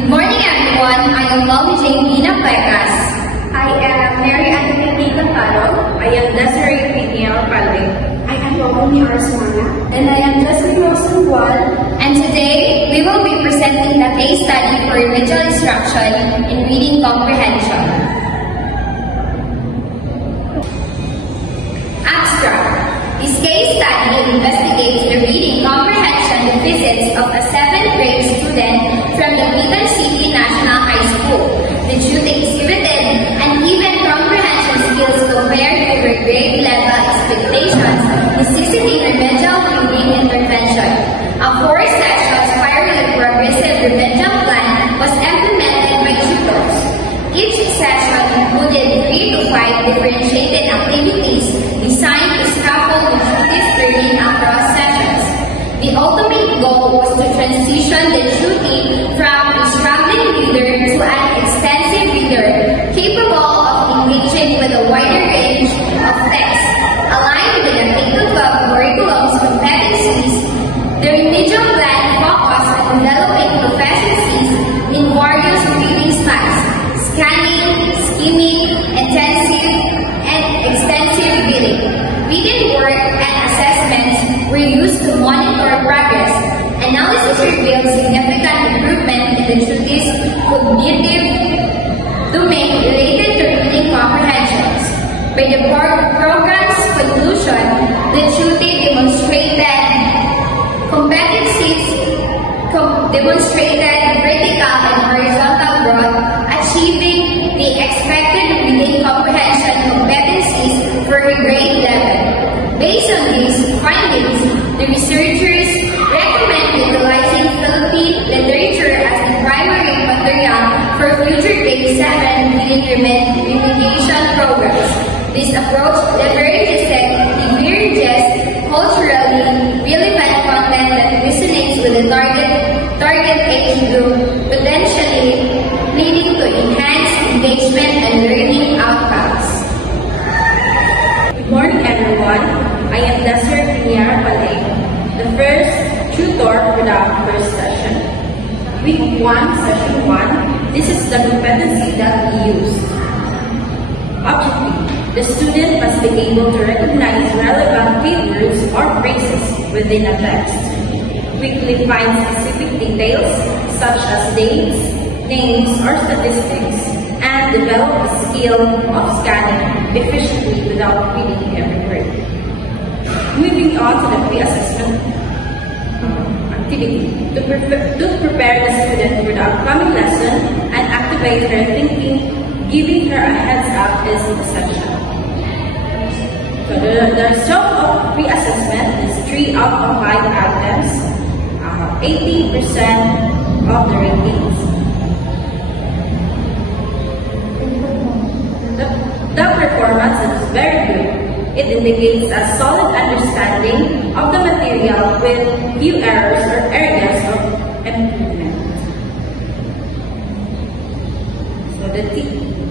Good morning, everyone. I am Molly Jane Dina Pecas. I am Mary Anthony Cantaro. I am Desiree Piniel Palde. I am Romani Arsmana. And I am Jasmine Rosenwal. And today, we will be presenting the case study for remedial instruction in reading comprehension. Abstract. This case study investigates the reading comprehension deficits of a 7th grade student from the Quezon City National High School. The tutor exhibited uneven comprehension skills compared to her grade level expectations, necessitating remedial reading intervention. A 4-session spirally progressive remedial plan was implemented by tutors. Each session included 3 to 5 differentiated activities designed to scaffold the tutor's learning across sessions. The ultimate goal was to transition the tutor from a struggling reader to an extensive reader, capable of engaging with a wider range of text. Aligned with the K-12 curriculum's competencies, the remedial plan focused on developing proficiencies in various reading styles: scanning, skimming, intensive, and extensive reading. Reading work and assessments were used to monitor progress. Analysis revealed significant improvement in the tutor's cognitive domain related to reading comprehensions. By the program's conclusion, the tutor demonstrated vertical and horizontal growth, achieving the expected reading comprehension competencies for her grade level. Based on these findings, the researchers recommend utilizing Philippine literature as the primary material for future grade 7 reading remediation programs. This approach leverages culturally relevant content that resonates with the target age group, potentially leading to enhanced engagement and learning outcomes. Good morning, everyone. I am Desiree Piniel Palde, the first tutor for the first session. Week 1, Session 1. This is the competency that we use. Objective. The student must be able to recognize relevant keywords or phrases within a text. Quickly find specific details such as dates, names, or statistics, and develop the skill of scanning efficiently without reading every word. Moving on to the pre-assessment activity. To prepare the student for the upcoming lesson and activate her thinking, giving her a heads up is essential. So the scope of pre-assessment is 3 out of 5 items, 80% of the ratings. The performance is very good. It indicates a solid understanding of the material with few errors or areas of improvement.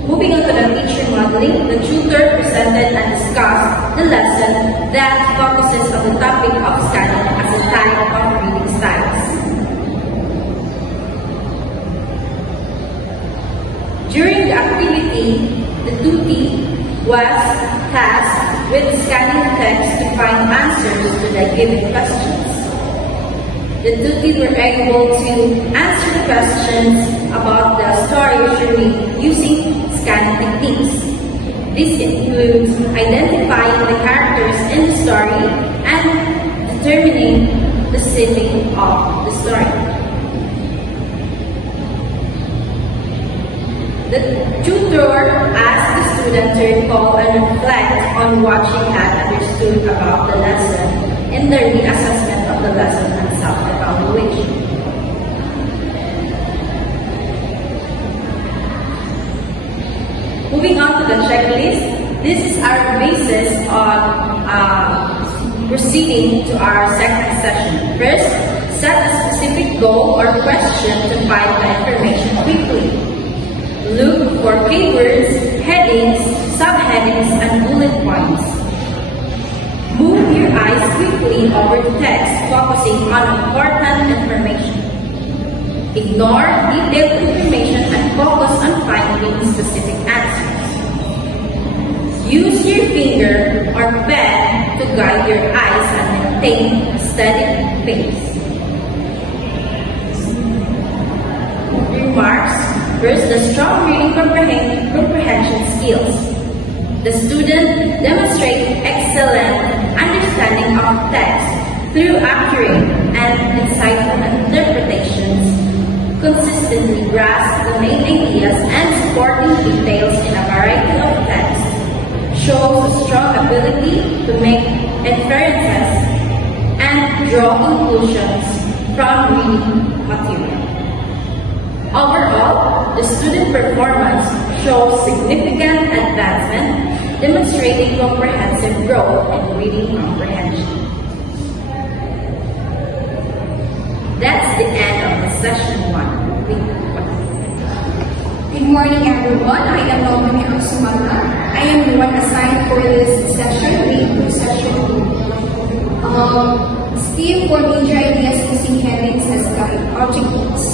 Moving on to the teacher modeling, the tutor presented and discussed the lesson that focuses on the topic of scanning as a type of reading styles. During the activity, the tutor was tasked with scanning text to find answers to the given questions. The tutor were able to answer the questions about the story using scanning techniques. This includes identifying the characters in the story and determining the setting of the story. The tutor asked the student to recall and reflect on what she had understood about the lesson in the reassessment of the lesson and self-evaluation. Moving on to the checklist, this is our basis on proceeding to our second session. First, set a specific goal or question to find the information quickly. Look for keywords, headings, subheadings, and bullet points. Move your eyes quickly over the text, focusing on important information. Ignore detailed information and focus on finding specific answers. Use your finger or pen to guide your eyes and maintain a steady pace. Remarks. First, the strong reading comprehension skills. The student demonstrates excellent understanding of text through accurate and insightful interpretations, consistently grasp the main ideas and supporting details in a variety of texts, shows a strong ability to make inferences and draw conclusions from reading material. Overall, the student performance shows significant advancement, demonstrating comprehensive growth in reading comprehension. That's the end of the session 1. Good morning, everyone. I am Naomi Agsumanga. I am the one assigned for this session, read session 2. Steve for major ideas using headings as guide object notes.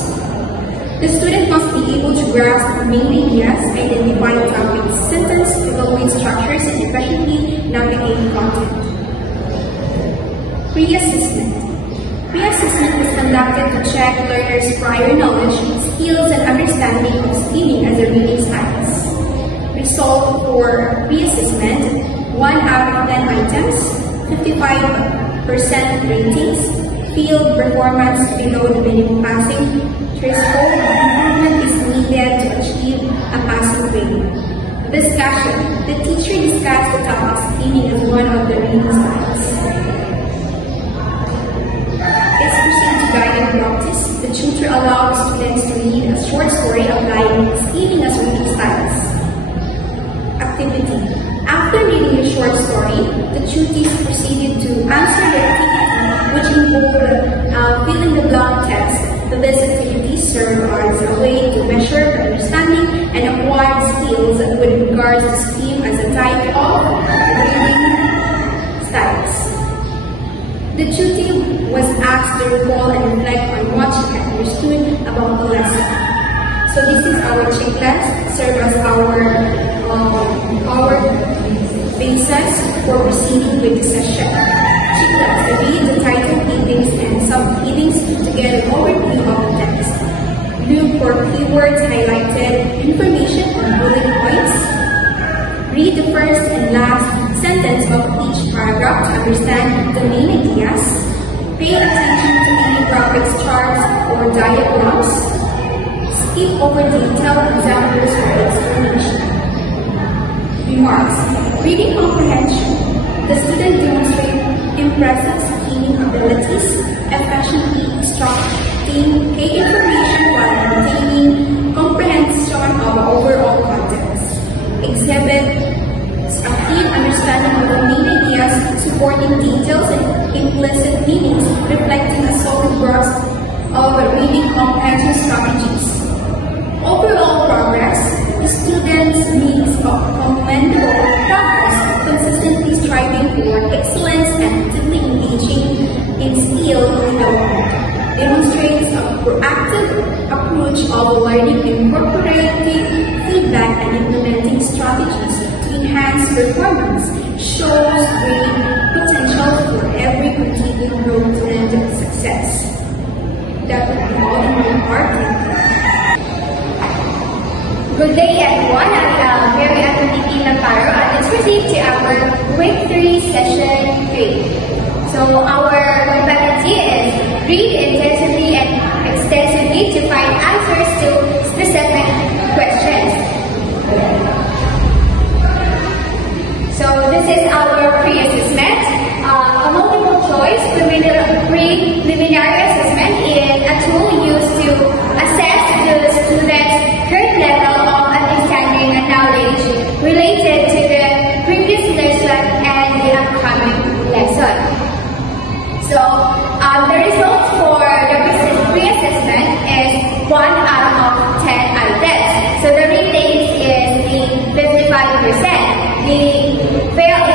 The student must be able to grasp the main ideas, identify topics, sentence, evaluate structures, and efficiently navigate content. Pre-assessment. Pre-assessment is conducted to check learners' prior knowledge, skills, and understanding of skimming as a reading science. Result for pre-assessment: 1 out of 10 items, 55% ratings, field performance below the minimum passing threshold. Improvement is needed to achieve a passing grade. Discussion. The teacher discussed the topic skimming as one of the reading styles. Let's proceed to guided practice. The tutor allows students to read a short story applying skimming as reading styles. Activity. After reading the short story, the tutees proceeded to answer the activity, which involved filling the blank text. These activities serve as a way to measure understanding and acquire skills with regards to STEAM as a type of reading styles. The tutee was asked to recall and reflect on what she had understood about the lesson. So this is our checklist, serve as our basis for proceeding with the session. Checklist: read the title, headings, and sub-headings to get an overview of the text. Look for keywords highlighted, information on bullet points. Read the first and last sentence of each paragraph to understand the main ideas. Pay attention to any graphics, charts, or diagrams. Skip over detailed examples for explanation. Remarks. Reading comprehension. The student demonstrates impressive skimming abilities, efficiently extracting key information while maintaining comprehension of overall contents. Exhibits a keen understanding of the main ideas, supporting details and implicit meanings, reflecting a solid grasp of reading comprehension strategies. Overall progress. The students meet commendable progress, consistently striving for excellence and actively engaging in skill development. Demonstrates a proactive approach of learning, incorporating feedback and implementing strategies to enhance performance. Shows great potential for every continued growth and success. That would be all in my part. Good day, everyone. I'm Mary Anthony Lamparo, and let's proceed to our Week 3 Session 3. So our competency is read intensively and extensively to find answers to specific questions. So this is our pre-assessment. A multiple choice preliminary assessment is a tool used to assess the student's current level of understanding and knowledge related to the previous lesson and the upcoming lesson. So the result for the pre-assessment is 1 out of 10 items. So the ratings is the 55%. It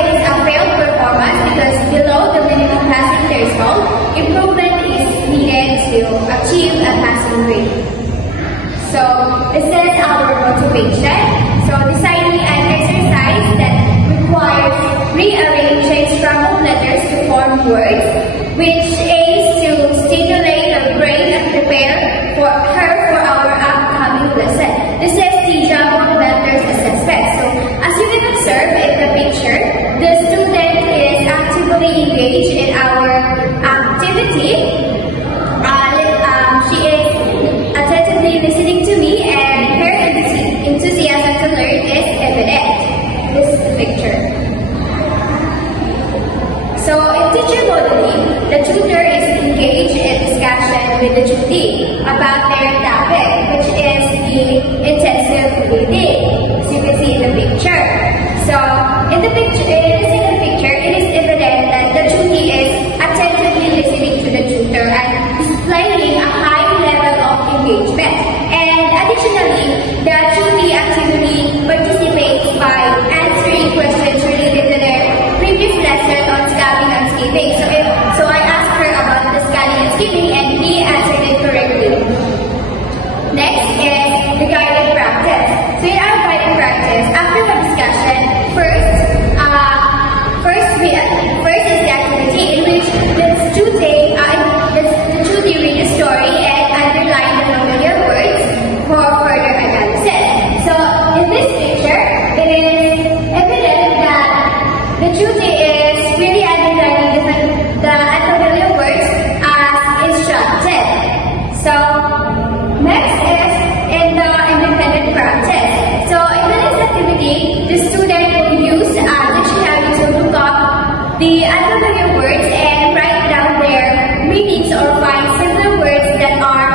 is a failed performance because below the minimum passing threshold, improvement is needed to achieve a passing summary. So this is our motivation. So designing an exercise that requires rearranging scrambled letters to form words, which aims to stimulate her brain and prepare for our upcoming lesson. This is the Jumbled Letters Assessment. So as you can observe in the picture, the student is actively engaged in our activity. She is attentively listening to me, and her enthusiasm to learn is evident. This is the picture. So in teacher modeling, the tutor is engaged in discussion with the tutee about their topic, which is the intensive reading, as you can see in the picture. So in the second picture, it is evident that the tutee is attentively listening to the tutor and displaying a high level of engagement. And additionally, the tutee actively participates by answering questions related to their previous lesson on scanning and skipping. So I asked her about the scanning and skipping, and he answered it correctly. Next is the guided practice. So in our guided practice, after the discussion, first is the activity in which the tutee read the story and underline the familiar words for further analysis. So in this picture, it is evident that the tutee is really underlining the unfamiliar words as instructed. So next is in the independent practice. So in the next activity, the student will use the dictionary to look up the unfamiliar words and write down their meanings or find similar words that are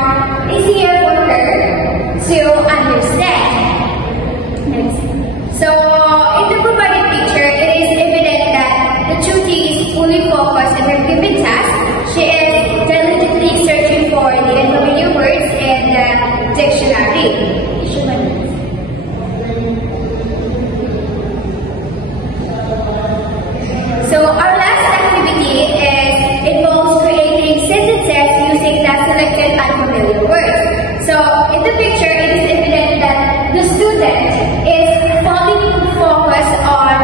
easier for her to understand. So in the provided picture, it is evident that the tutee is fully focused on her given task. She is diligently searching for the unfamiliar words in the dictionary. So our last activity involves creating sentences using the selected unfamiliar words. So in the picture, it is evident that the student is fully focused on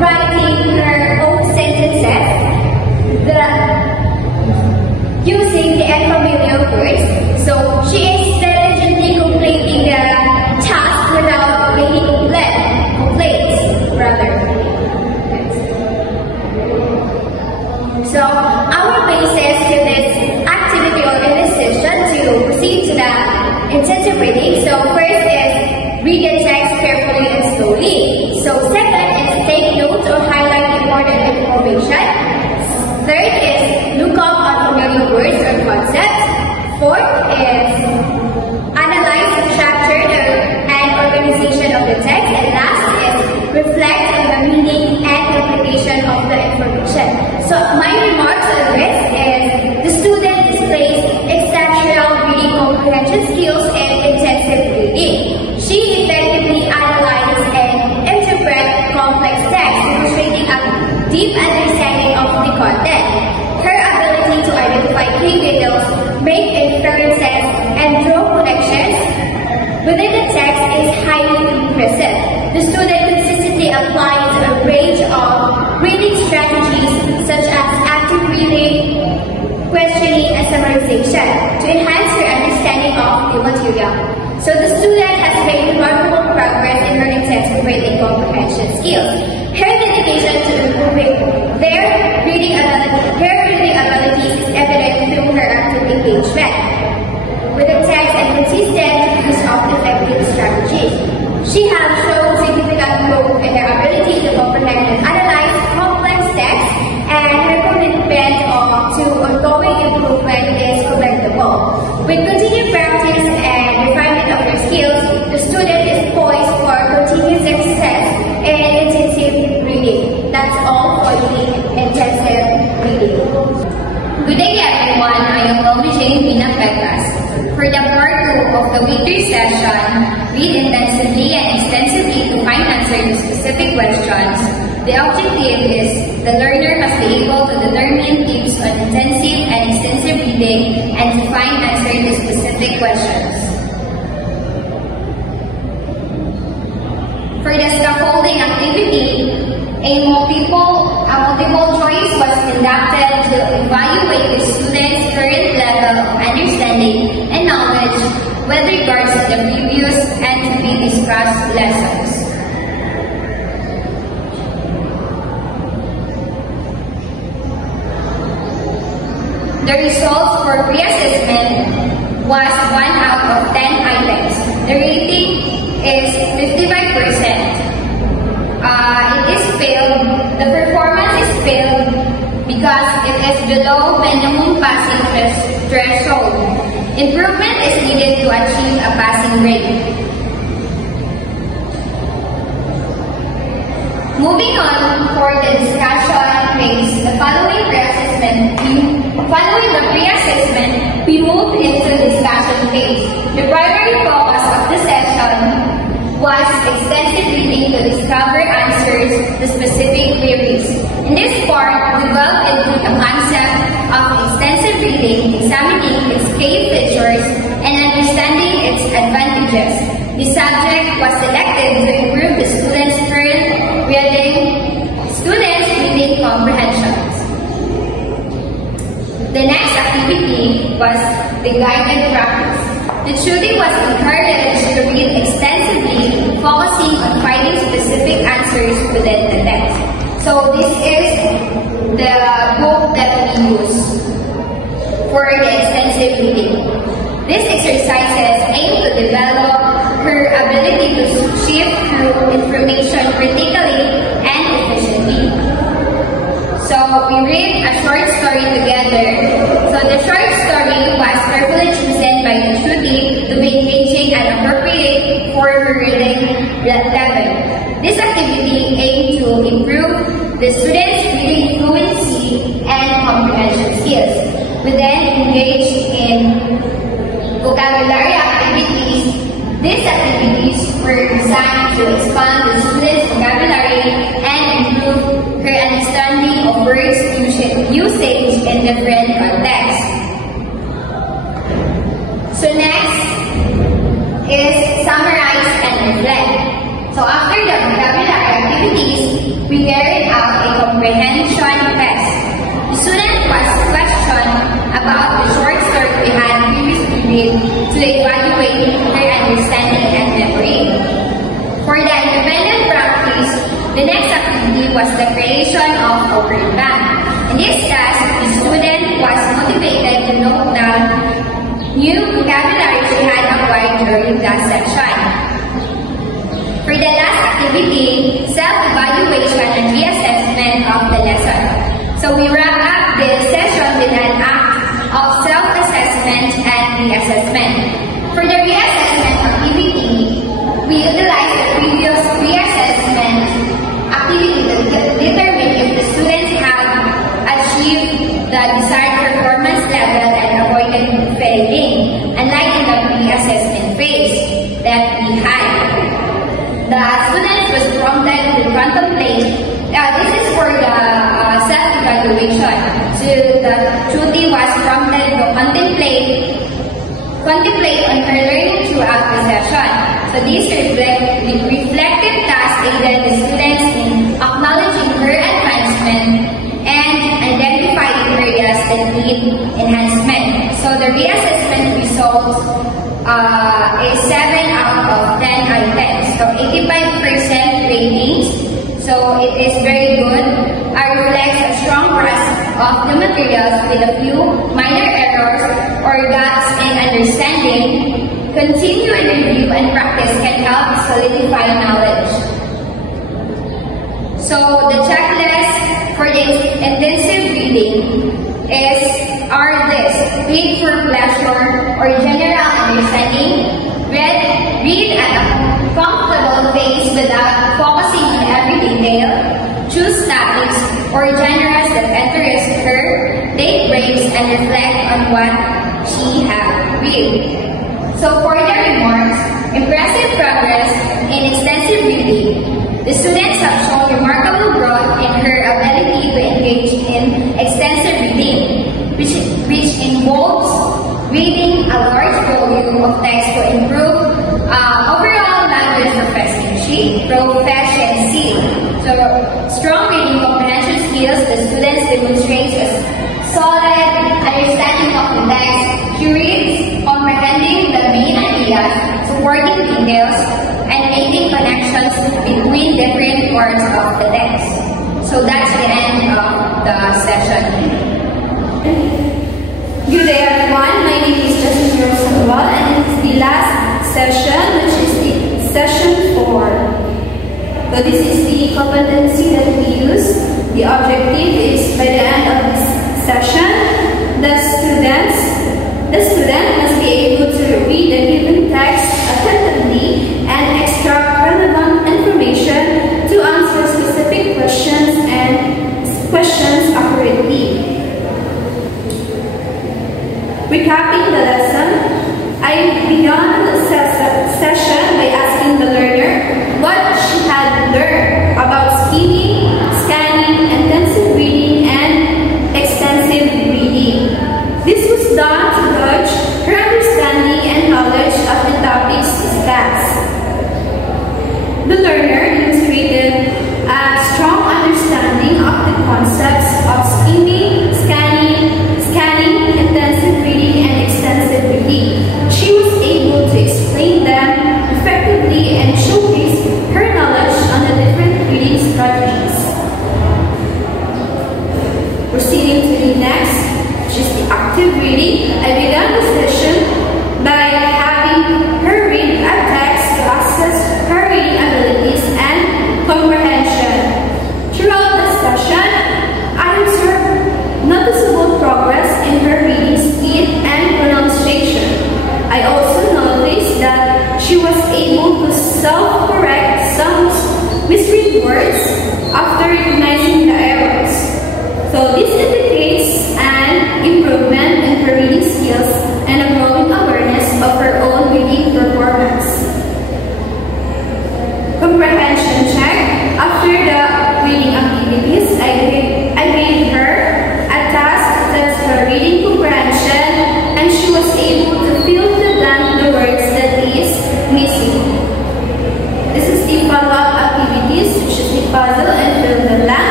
writing her own sentences using the unfamiliar words. So she is diligently completing the task without any complaints, rather. So our basis to this activity or in this session to proceed to the intensive reading. So first is read the text carefully and slowly. So second is take notes or highlight important information. Third is look up unfamiliar words or concepts. Fourth is analyze the structure and organization of the text. And last is reflect on the meaning and application of the information. So my remarks on this is the student displays exceptional reading comprehension skills and intensive reading. She effectively analyzes and interprets complex text, demonstrating a deep understanding of the content. Her ability to identify key details, make inferences, and draw connections within the text is highly impressive. The student consistently applies a range of reading strategies such as active reading, questioning, and summarization to enhance her understanding of the material. So the student has made remarkable progress in her intensive reading comprehension skills. Her dedication to improving her reading ability is evident through her active engagement with the text and consistent use of effective strategies. She has shown significant growth in her ability to comprehend and analyze complex text, and her commitment to ongoing improvement is commendable. With continued practice and refinement of her skills, the student is poised for continued success in intensive reading. That's all for the intensive reading. Good day everyone, I am Romy Jane Pinapecas. For the part 2 of the weekly session, read intensively and extensively to find answers to specific questions. The objective is the learner must be able to determine tips on intensive and extensive reading and to find answers to specific questions. For the scaffolding activity, a multiple choice was conducted to evaluate the students' current level of understanding and knowledge with regards to the previous and to be discussed lessons. The results for pre-assessment was 1 out of 10 items. The rating is 55%. It is failed. The performance is failed because it is below minimum passing threshold. Improvement is needed to achieve a passing rate. Moving on for the discussion phase, following the pre-assessment, we moved into the discussion phase. The primary focus of the session was extensive reading to discover answers to specific queries. In this part, we delved into the concept of extensive reading, examining its key features, and understanding its advantages. The subject was selected to improve the students' reading comprehensions. The next activity was the guided practice. The student was encouraged to read extensively, focusing on finding specific answers within the text. So this is the book that we use for the extensive reading. These exercises aim to develop her ability to sift through information critically and efficiently. So we read a short story together. So the short story was carefully chosen by the student to be engaging and appropriate for her reading level. This activity aimed to improve the students' reading fluency and comprehension skills. We then engaged in vocabulary activities. These activities were designed to expand the students' vocabulary and improve her understanding of words usage in different contexts. So next is summarize and reflect. So after the vocabulary activities, we carried out a comprehension test. The student was questioned about the short story we had previously read to evaluate her understanding and memory. For the independent practice, the next activity was the creation of a word bank. In this task, the student was motivated to note down new vocabulary she had acquired during that section. For the last activity, self-evaluation and reassessment of the lesson. So we wrap up this session with an act of self-assessment and reassessment. For the reassessment activity, we utilize the previous reassessment activity to determine if the students have achieved the desired performance level and avoided failing, unlike in the pre-assessment phase that we had. The students was prompted to contemplate. This is for the self-evaluation. So the student was prompted to contemplate on her learning throughout the session. So these reflective tasks aided the students in acknowledging her advancement and identifying areas that need enhancement. So the reassessment results is 7 out of 10 items. So 85% ratings. So it is very good. Reflects a strong grasp of the materials with a few minor errors or gaps in understanding. Continued review and practice can help solidify knowledge. So the checklist for this intensive reading are this: read for pleasure or general understanding, read at a comfortable pace without focusing on every detail, choose topics or genres that interest her, take breaks and reflect on what she has read. So for the remarks, impressive progress in extensive reading. The students have shown remarkable growth text to improve overall language proficiency. So, strong reading comprehension skills, the students demonstrate a solid understanding of the text, curious, comprehending the main ideas, supporting details, and making connections between different parts of the text. So that's the end of the session. Good day everyone, my name is Justin Sandoval and it is the last session, which is the session 4. So this is the competency that we use. The objective is by the end of this session, the student must be able to read a given text attentively and extract relevant information to answer specific questions and questions accurately. Recapping the lesson, I began the session by asking the learner what she had learned about skimming, scanning, intensive reading, and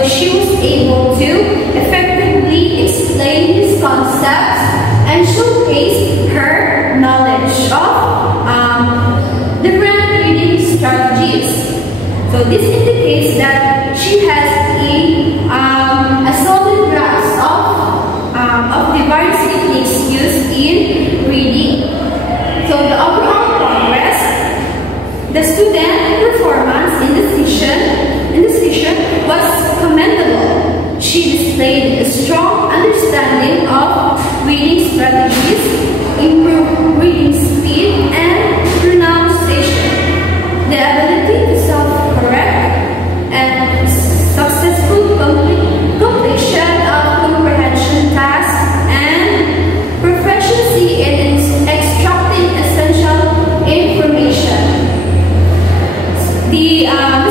So she was able to effectively explain his concepts and showcase her knowledge of different reading strategies. So this indicates that she has a solid grasp of the various techniques used in reading. So the overall progress, the student performance in the session was commendable. She displayed a strong understanding of reading strategies, improved reading speed, and pronunciation. The ability to self-correct and successful completion of comprehension tasks and proficiency in extracting essential information. The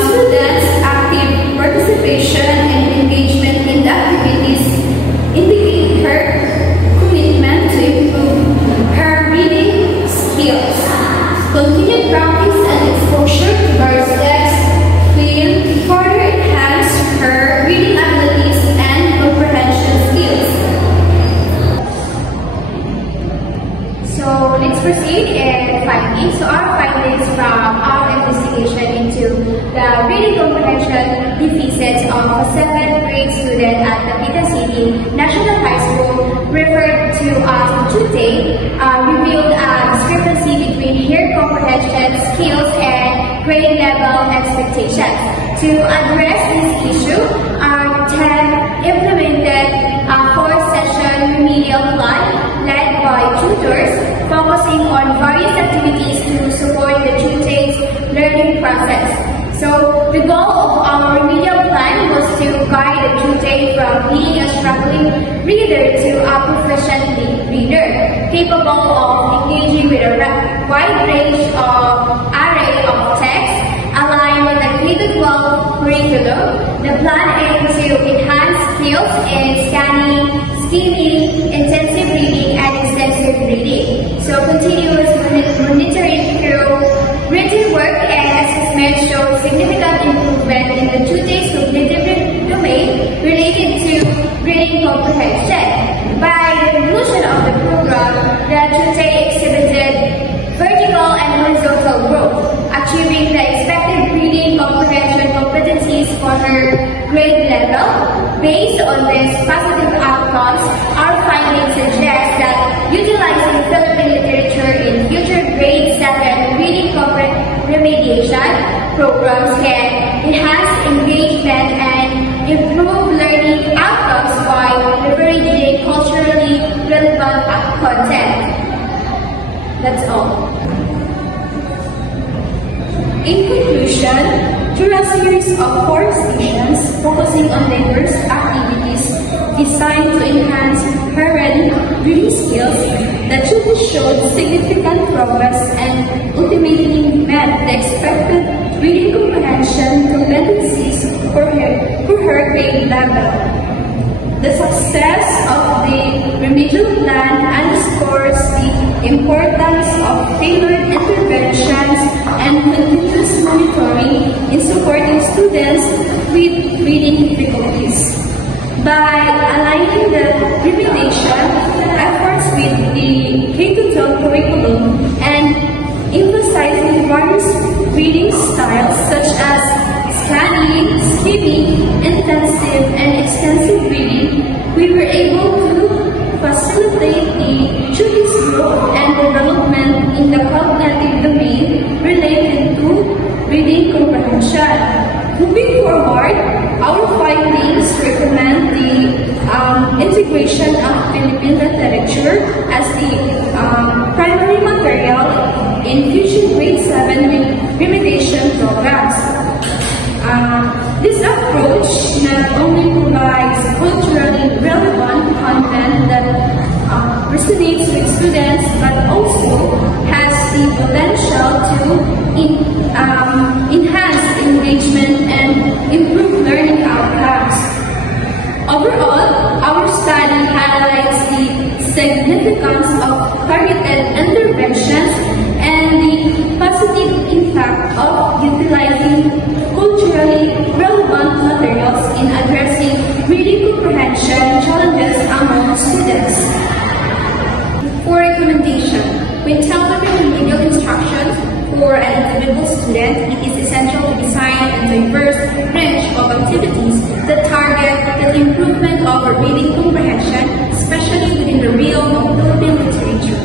students' active participation and engagement in the activities indicate her commitment to improve her reading skills. Continued practice and exposure to various texts will further enhance her reading abilities and comprehension skills. So let's proceed in findings. So our findings from our investigation into the reading comprehension deficits of a 7th grade student at the Dapitan City National High School referred to as Chute revealed a discrepancy between her comprehension skills and grade level expectations. To address this issue, TED implemented a 4-session remedial plan led by tutors, focusing on various activities to support the Chute's learning process. So the goal of our remedial plan was to guide the Chute from being a struggling reader to a proficient reader, capable of engaging with a wide range of array of texts aligned with the K-12 curriculum. The plan aimed to enhance skills in scanning, skimming, intensive reading, and extensive reading. So continuous monitoring through written work and assessment showed significant improvement in the Chute's cognitive domain related to reading comprehension. By the conclusion of the program, the Chute exhibited vertical and horizontal growth, achieving the expected reading comprehension competencies for her grade level. Based on these positive outcomes, our findings suggest that utilizing Philippine literature in future grade 7 reading remediation programs can enhance engagement and improve learning outcomes by leveraging culturally relevant content. That's all. In conclusion, through a series of 4 sessions focusing on diverse activities designed to enhance her reading skills, the Chute showed significant progress and ultimately met the expected reading comprehension competencies for her grade level. The success of the remedial plan underscores the importance of tailored interventions and continuous monitoring in supporting students with reading difficulties. By aligning the remediation efforts with the K-12 curriculum and emphasizing various reading styles such as scanning, skimming, intensive and extensive reading, we were able to facilitate the Chute's growth and development in the cognitive domain related to reading comprehension. Moving forward, our findings recommend the integration of Philippine literature as the primary material in future grade 7 remediation programs. This approach not only provides culturally relevant content that resonates with students, but also has the potential to enhance engagement and improve learning outcomes. Overall, our study highlights the significance of targeted interventions and the positive impact of utilizing culturally relevant materials in addressing students. For recommendation, when tailoring remedial instructions for an individual student, it is essential to design a diverse range of activities that target the improvement of reading comprehension, especially within the realm of Philippine literature.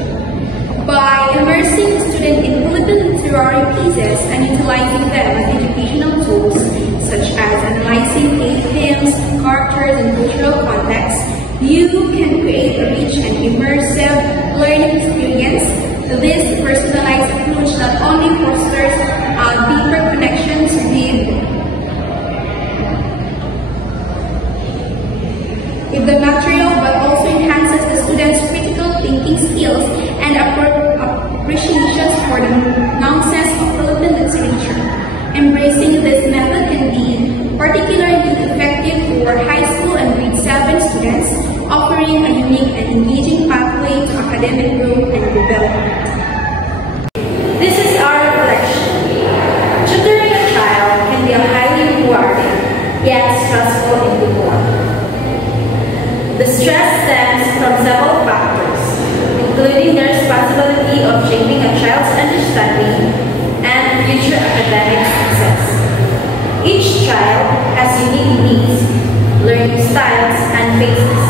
By immersing the student in Philippine literary pieces and utilizing them as educational tools, such as analyzing themes, characters, and cultural context, you can create a rich and immersive learning experience. This personalized approach not only fosters deeper connections with the material, but also enhances the students' critical thinking skills and appreciations for the nuances of Philippine literature. Embracing this method can be particularly effective for high school and grade 7 students, offering a unique and engaging pathway to academic growth and development. This is our reflection. Tutoring a child can be a highly rewarding, yet stressful endeavor. The stress stems from several factors, including the responsibility of shaping a child's understanding and future academic success. Each child has unique needs, learning styles, and phases,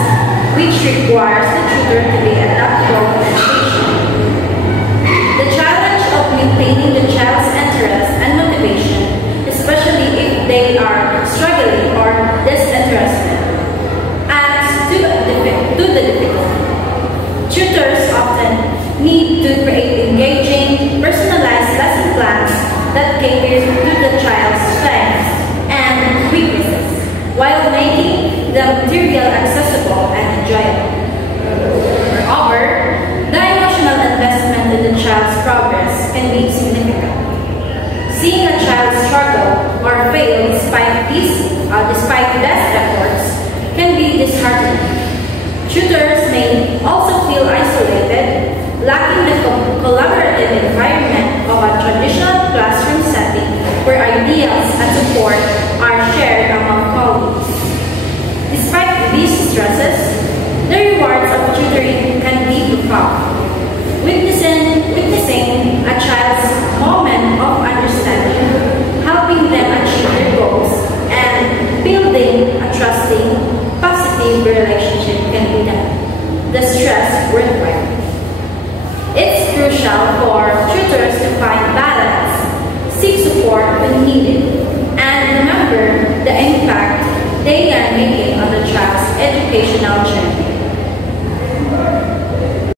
which requires the tutor to be adaptable and patient. The challenge of maintaining the child's interest and motivation, especially if they are struggling or disinterested, adds to the difficulty. Tutors often need to create engaging, personalized lesson plans that cater to the child's strengths and weaknesses, while making the material accessible and enjoyable. Moreover, the emotional investment in the child's progress can be significant. Seeing a child struggle or fail despite best efforts can be disheartening. Tutors may also feel isolated, lacking the collaborative environment of a traditional classroom setting where ideas and support are shared among colleagues. Despite these stresses, the rewards of tutoring can be profound. Witnessing a child's moment of understanding, helping them achieve their goals, and building a trusting, positive relationship can be the stress worthwhile. It's crucial for tutors to find balance, seek support when needed, and remember the impact they are making on the child's educational journey.